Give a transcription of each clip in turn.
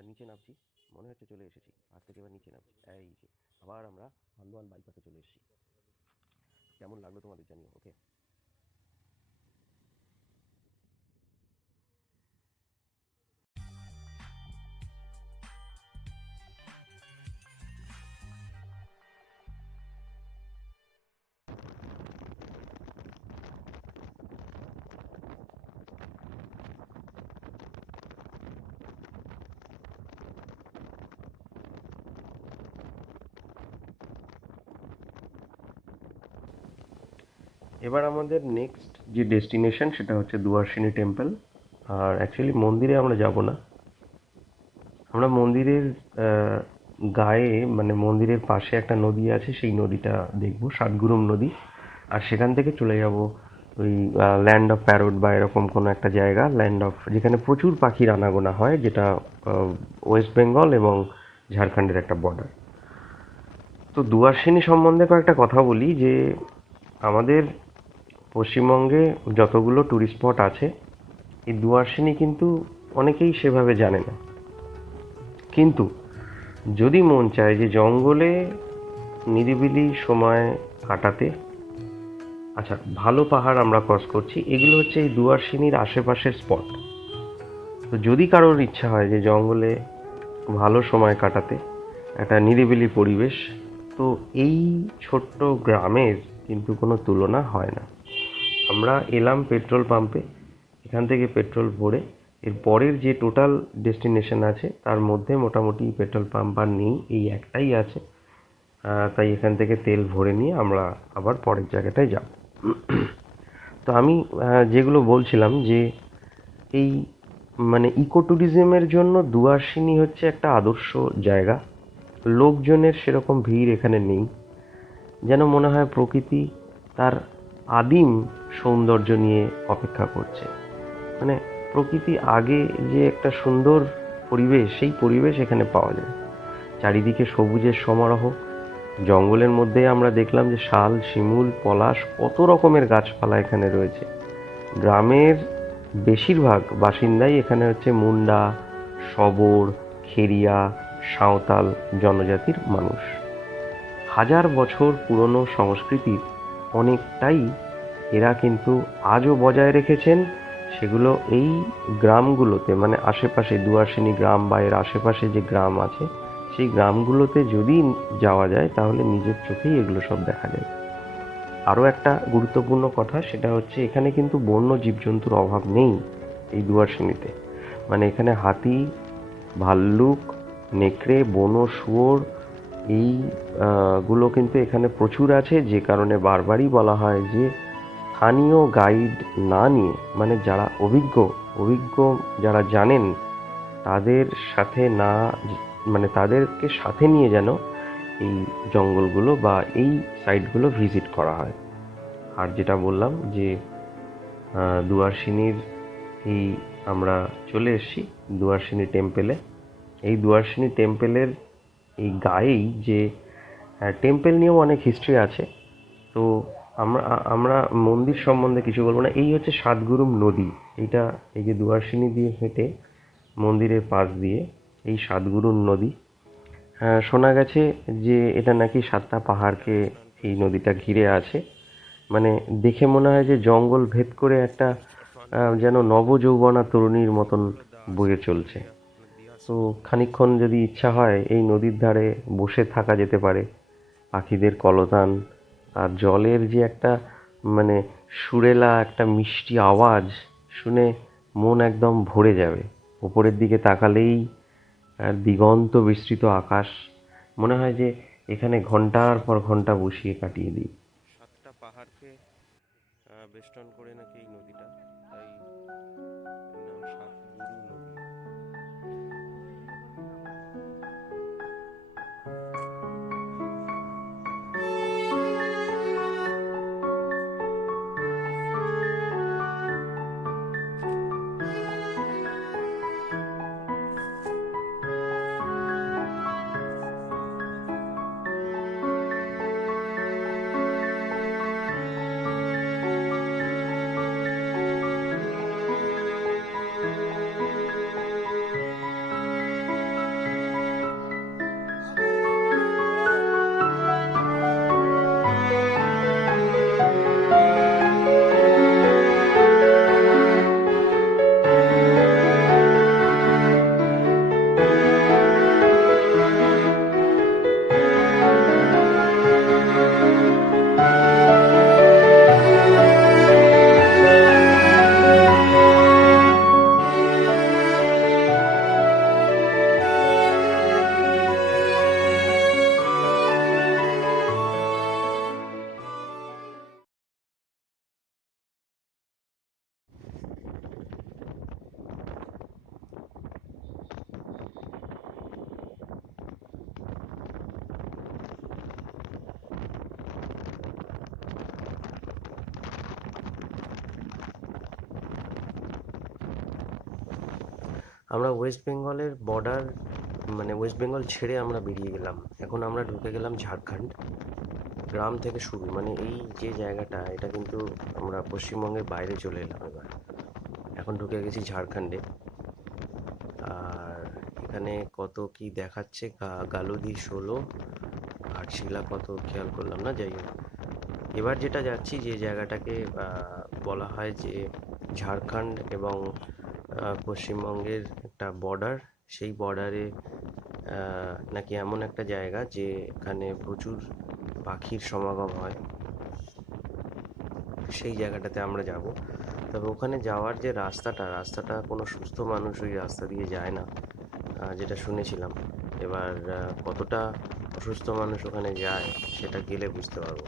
আমরা নিচে নামছি, মনে হচ্ছে চলে এসেছি। আর থেকে এবার নিচে নামছি, এই যে আবার আমরা হান্দোয়ান বাইপাসে চলে এসেছি। কেমন লাগলো তোমাদের জানিও, ওকে? এবার আমাদের নেক্সট যে ডেস্টিনেশন সেটা হচ্ছে দুয়ারসিনী টেম্পল। আর অ্যাকচুয়ালি মন্দিরে আমরা যাব না, আমরা মন্দিরের গায়ে মানে মন্দিরের পাশে একটা নদী আছে, সেই নদীটা দেখব, সাতগুরুম নদী। আর সেখান থেকে চলে যাব ওই ল্যান্ড অফ প্যারোট বা এরকম কোনো একটা জায়গা, ল্যান্ড অফ যেখানে প্রচুর পাখির আনাগোনা হয়, যেটা ওয়েস্ট বেঙ্গল এবং ঝাড়খণ্ডের একটা বর্ডার। তো দুয়ারসিনী সম্বন্ধে কয়েকটা কথা বলি যে আমাদের পশ্চিমবঙ্গে যতগুলো ট্যুরিস্ট স্পট আছে, এই দুয়ারসিনী কিন্তু অনেকেই সেভাবে জানে না। কিন্তু যদি মন চায় যে জঙ্গলে নিরিবিলি সময় কাটাতে, আচ্ছা ভালো পাহাড় আমরা ক্রস করছি, এগুলো হচ্ছে এই দুয়ারসিনীর আশেপাশের স্পট। তো যদি কারোর ইচ্ছা হয় যে জঙ্গলে ভালো সময় কাটাতে, একটা নিরিবিলি পরিবেশ, তো এই ছোট্ট গ্রামের কিন্তু কোনো তুলনা হয় না। আমরা এলাম পেট্রোল পাম্পে, এখান থেকে পেট্রোল ভরে এর পরের যে টোটাল ডেস্টিনেশন আছে তার মধ্যে মোটামুটি পেট্রোল পাম্প আর নেই, এই একটাই আছে। তাই এখান থেকে তেল ভরে নিয়ে আমরা আবার পরের জায়গাটায় যাব। তো আমি যেগুলো বলছিলাম যে এই মানে ইকো ট্যুরিজমের জন্য দুয়ারসিনী হচ্ছে একটা আদর্শ জায়গা। লোকজনের সেরকম ভিড় এখানে নেই, যেন মনে হয় প্রকৃতি তার আদিম সৌন্দর্য নিয়ে অপেক্ষা করছে। মানে প্রকৃতি আগে যে একটা সুন্দর পরিবেশ, সেই পরিবেশ এখানে পাওয়া যায়। চারিদিকে সবুজের সমারোহ, জঙ্গলের মধ্যে আমরা দেখলাম যে শাল, শিমুল, পলাশ, কত রকমের গাছপালা এখানে রয়েছে। গ্রামের বেশিরভাগ বাসিন্দাই এখানে হচ্ছে মুন্ডা, শবর, খেরিয়া, সাঁওতাল জনজাতির মানুষ। হাজার বছর পুরনো সংস্কৃতির অনেকটাই এরা কিন্তু আজও বজায় রেখেছেন। সেগুলো এই গ্রামগুলোতে মানে আশেপাশে দুয়ারসিনী গ্রাম বা এর আশেপাশে যে গ্রাম আছে, সেই গ্রামগুলোতে যদি যাওয়া যায় তাহলে নিজের চোখেই এগুলো সব দেখা যায়। আরও একটা গুরুত্বপূর্ণ কথা সেটা হচ্ছে এখানে কিন্তু বন্য জীবজন্তুর অভাব নেই এই দুয়ারসিনীতে। মানে এখানে হাতি, ভাল্লুক, নেকড়ে, বনো শুয়োর এই গুলো কিন্তু এখানে প্রচুর আছে, যে কারণে বারবারই বলা হয় যে স্থানীয় গাইড না নিয়ে, মানে যারা অভিজ্ঞ যারা জানেন তাদের সাথে না, মানে তাদেরকে সাথে নিয়ে যেন এই জঙ্গলগুলো বা এই সাইটগুলো ভিজিট করা হয়। আর যেটা বললাম যে দুয়ারসিনীর এই আমরা চলে এসেছি দুয়ারসিনী টেম্পেলে। এই দুয়ারসিনী টেম্পেলের এই গায়েই যে টেম্পেল নিয়েও অনেক হিস্ট্রি আছে। তো আমরা আমরা মন্দির সম্বন্ধে কিছু বলবো না। এই হচ্ছে সাতগুরুম নদী, এইটা এই যে দুয়ারসিনী দিয়ে হেঁটে মন্দিরের পাশ দিয়ে এই সাতগুরুম নদী। শোনা গেছে যে এটা নাকি সাতটা পাহাড়কে এই নদীটা ঘিরে আছে। মানে দেখে মনে হয় যে জঙ্গল ভেদ করে একটা যেন নবযৌবনা তরুণীর মতন বয়ে চলছে। তো খানিকক্ষণ যদি ইচ্ছা হয় এই নদীর ধারে বসে থাকা যেতে পারে। পাখিদের কলতান আর জলের যে একটা মানে সুরেলা একটা মিষ্টি আওয়াজ শুনে মন একদম ভরে যাবে। ওপরের দিকে তাকালেই দিগন্ত বিস্তৃত আকাশ, মনে হয় যে এখানে ঘন্টার পর ঘন্টা বসিয়ে কাটিয়ে দিই। সাতটা পাহাড়কে বেষ্টন করে নাকি এই নদীটা, তাই এর নাম সাতগুরু নদী। আমরা ওয়েস্ট বেঙ্গলের বর্ডার, মানে ওয়েস্ট বেঙ্গল ছেড়ে আমরা বেরিয়ে গেলাম। এখন আমরা ঢুকে গেলাম ঝাড়খণ্ড। গ্রাম থেকে শুরু, মানে এই যে জায়গাটা, এটা কিন্তু আমরা পশ্চিমবঙ্গের বাইরে চলে এলাম এবার। এখন ঢুকে গেছি ঝাড়খণ্ডে। আর এখানে কত কি দেখাচ্ছে, গালুদি 16 আর শিলা কত খেয়াল করলাম না, যাই হোক। এবার যেটা যাচ্ছি, যে জায়গাটাকে বলা হয় যে ঝাড়খণ্ড এবং পশ্চিমবঙ্গের একটা বর্ডার, সেই বর্ডারে নাকি এমন একটা জায়গা যে এখানে প্রচুর পাখির সমাগম হয়, সেই জায়গাটাতে আমরা যাব। তবে ওখানে যাওয়ার যে রাস্তাটা কোনো সুস্থ মানুষ ওই রাস্তা দিয়ে যায় না, যেটা শুনেছিলাম। এবার কতটা অসুস্থ মানুষ ওখানে যায় সেটা গেলে বুঝতে পারবো।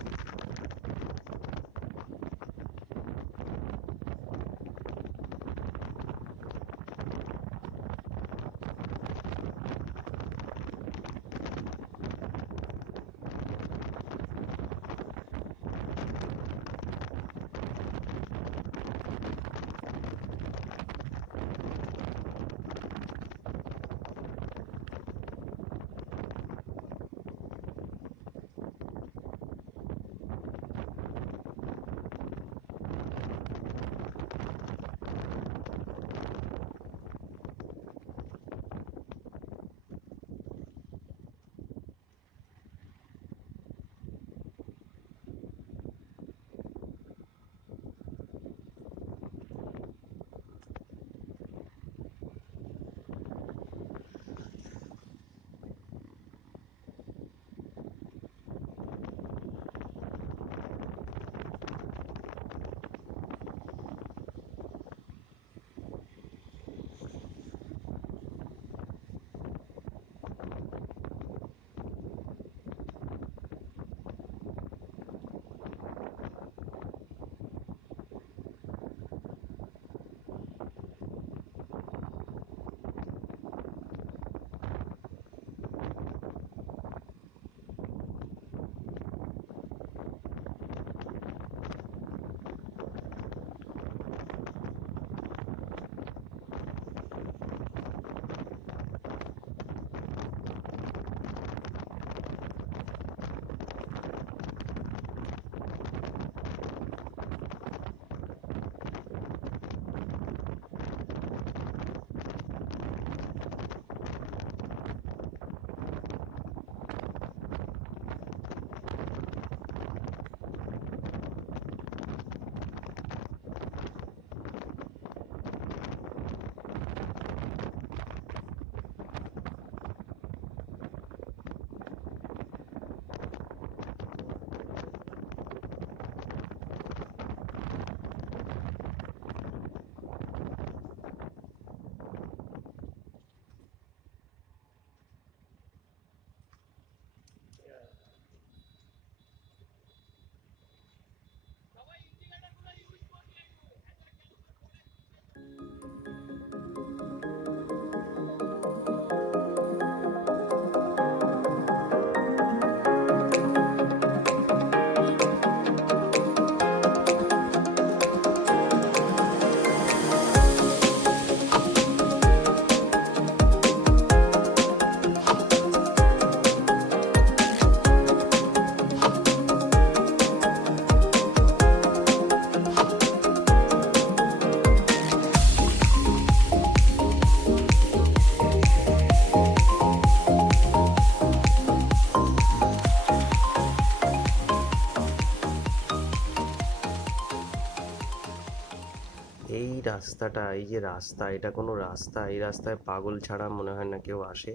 রাস্তাটা, এই যে রাস্তা, এটা কোনো রাস্তা? এই রাস্তায় পাগল ছাড়া মনে হয় না কেউ আসে,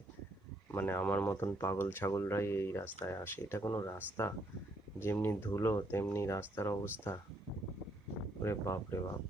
মানে আমার মতন পাগল ছাগলরাই এই রাস্তায় আসে। এটা কোনো রাস্তা? যেমনি ধুলো তেমনি রাস্তার অবস্থা। ওরে বাপ রে বাপ।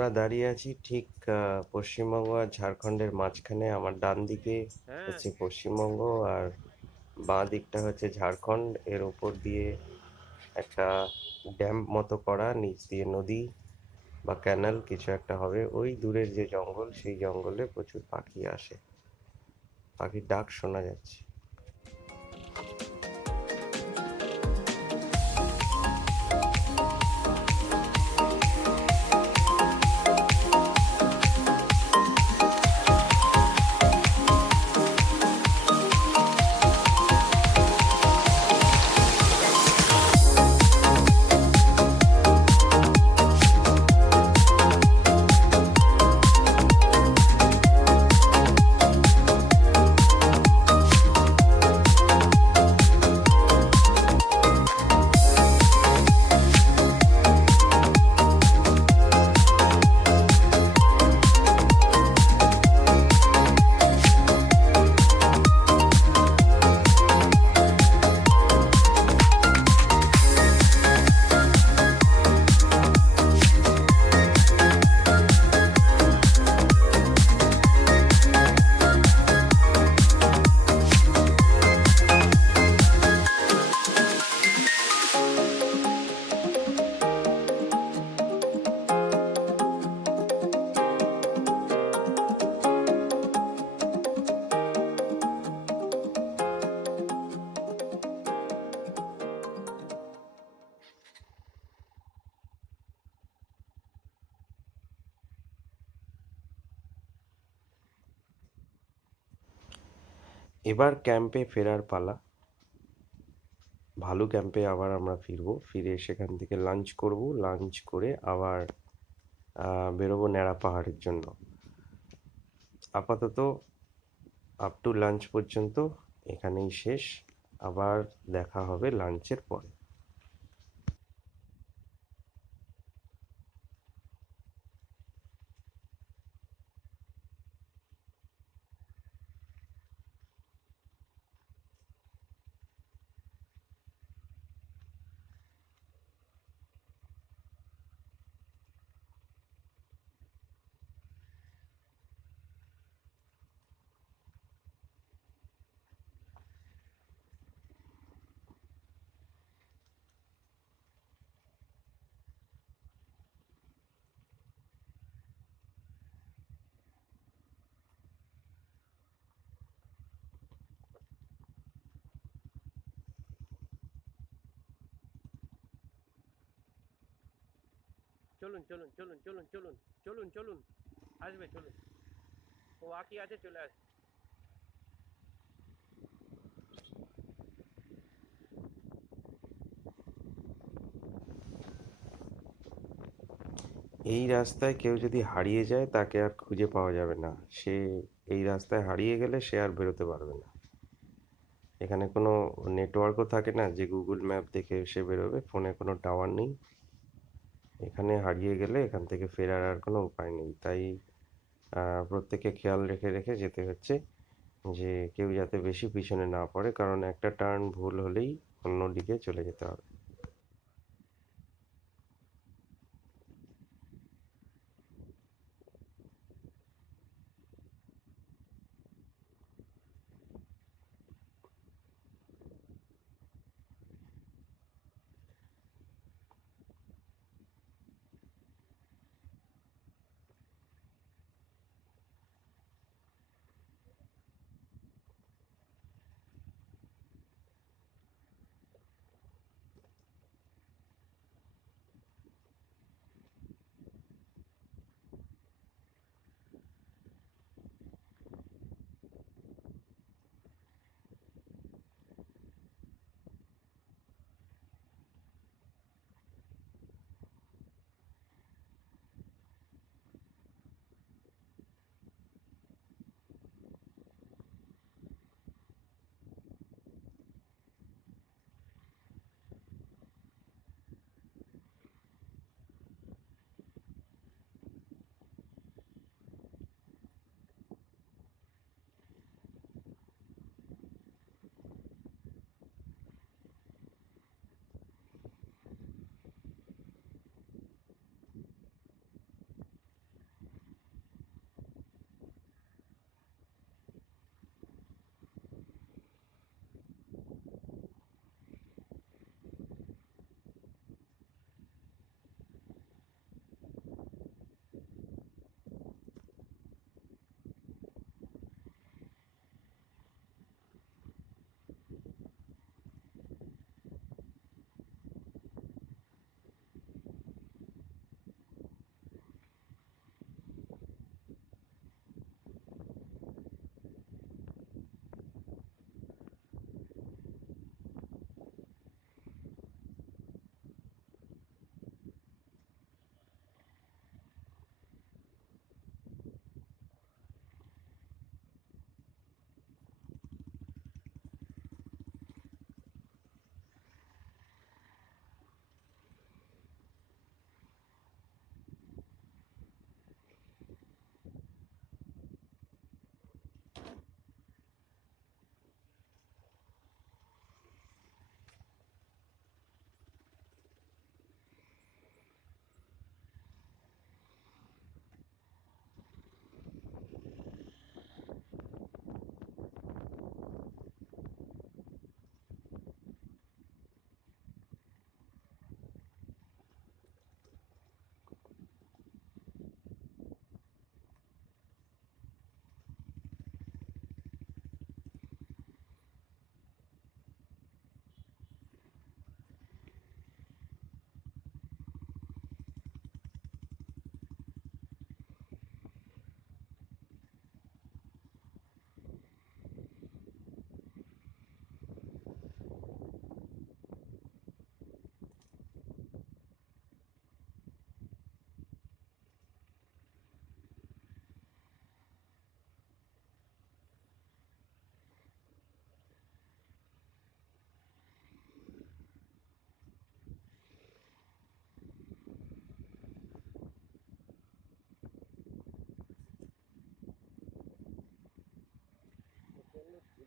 আমরা দাঁড়িয়ে আছি ঠিক পশ্চিমবঙ্গ আর ঝাড়খণ্ডের মাঝখানে। আমার ডান দিকে হচ্ছে পশ্চিমবঙ্গ আর বাঁ দিকটা হচ্ছে ঝাড়খণ্ড। এর ওপর দিয়ে একটা ড্যাম মতো করা, নিচ দিয়ে নদী বা ক্যানাল কিছু একটা হবে। ওই দূরের যে জঙ্গল, সেই জঙ্গলে প্রচুর পাখি আসে, পাখির ডাক শোনা যাচ্ছে। এবার ক্যাম্পে ফেরার পালা। ভালু ক্যাম্পে আবার আমরা ফিরবো, ফিরে সেখান থেকে লাঞ্চ করব, লাঞ্চ করে আবার বেরোবো ন্যাড়া পাহাড়ের জন্য। আপাতত আপ টু লাঞ্চ পর্যন্ত এখানেই শেষ। আবার দেখা হবে লাঞ্চের পরে। চলুন চলুন চলুন চলুন চলুন চলুন চলুন আসবে, চলুন। ও আকি আছে, চলে আসবে। এই রাস্তায় কেউ যদি হারিয়ে যায় তাকে আর খুঁজে পাওয়া যাবে না। সে এই রাস্তায় হারিয়ে গেলে সে আর বেরোতে পারবে না। এখানে কোনো নেটওয়ার্কও থাকে না যে গুগল ম্যাপ দেখে সে বেরোবে, ফোনে কোনো টাওয়ার নেই। এখানে হারিয়ে গেলে এখান থেকে ফেরার আর কোনো উপায় নেই। তাই প্রত্যেকে খেয়াল রেখে রেখে যেতে হচ্ছে যে কেউ যাতে বেশি পিছনে না পড়ে, কারণ একটা টার্ন ভুল হলেই অন্য দিকে চলে যেতে হবে।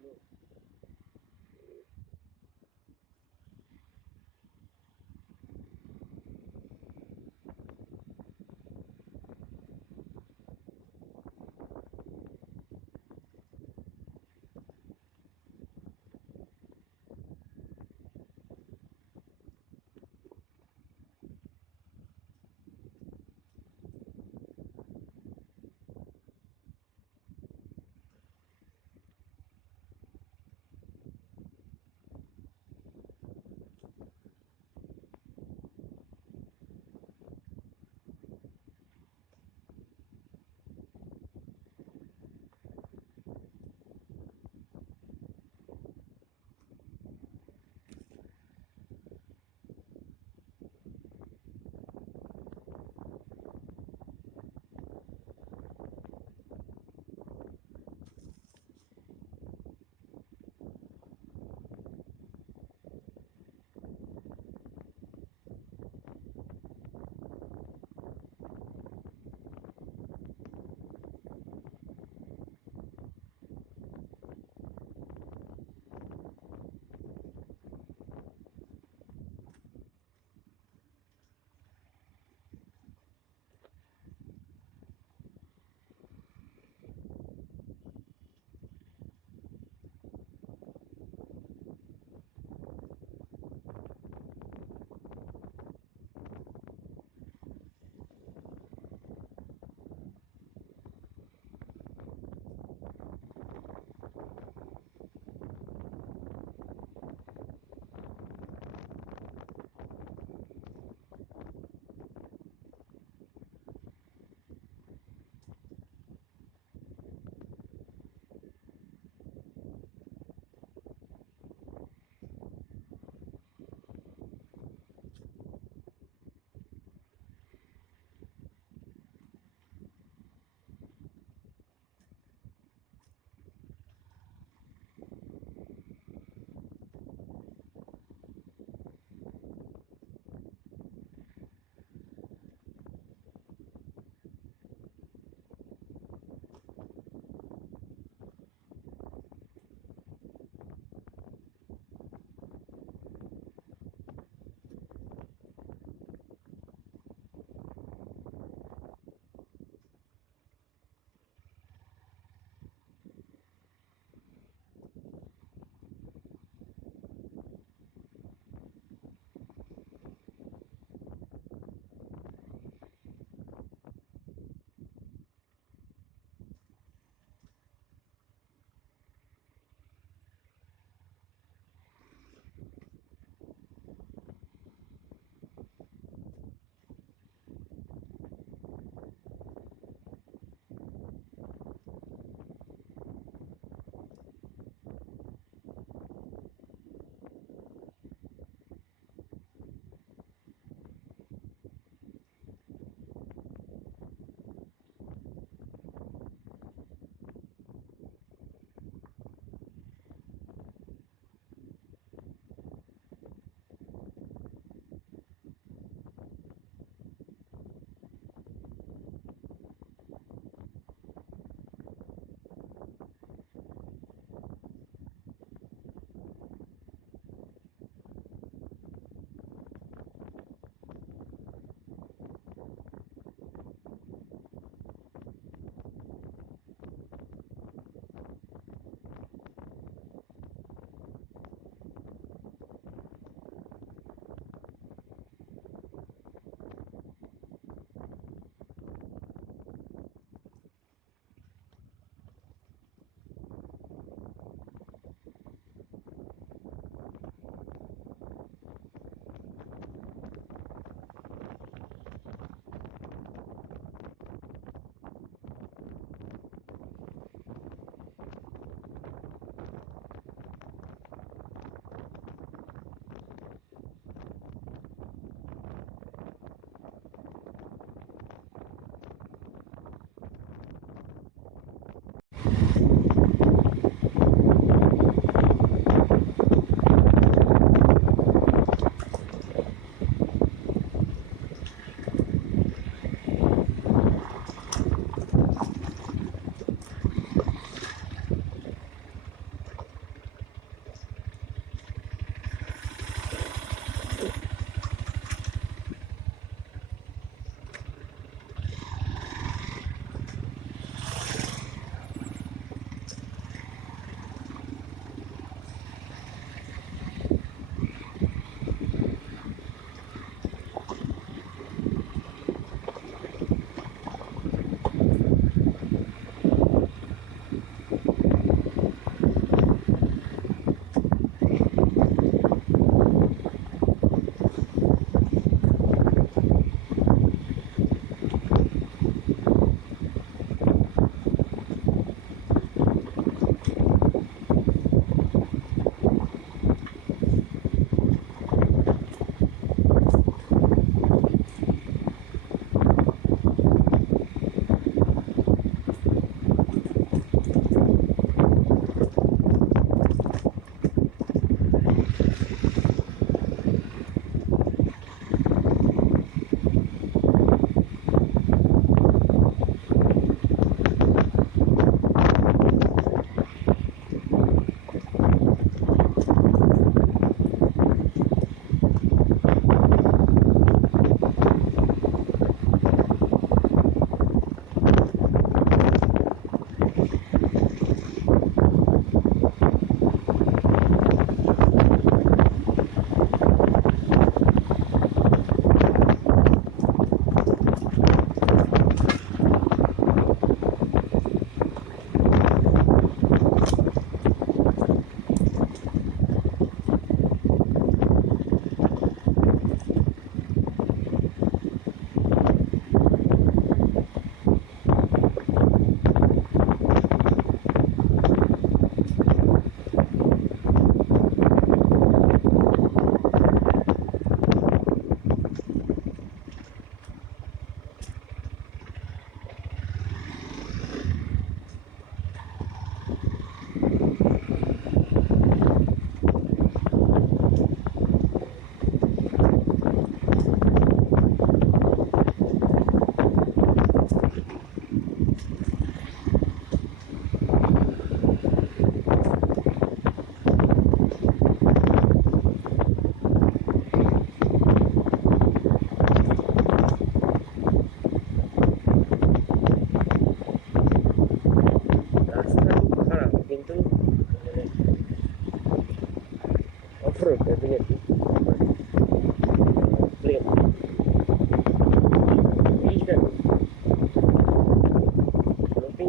लो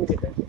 খেতে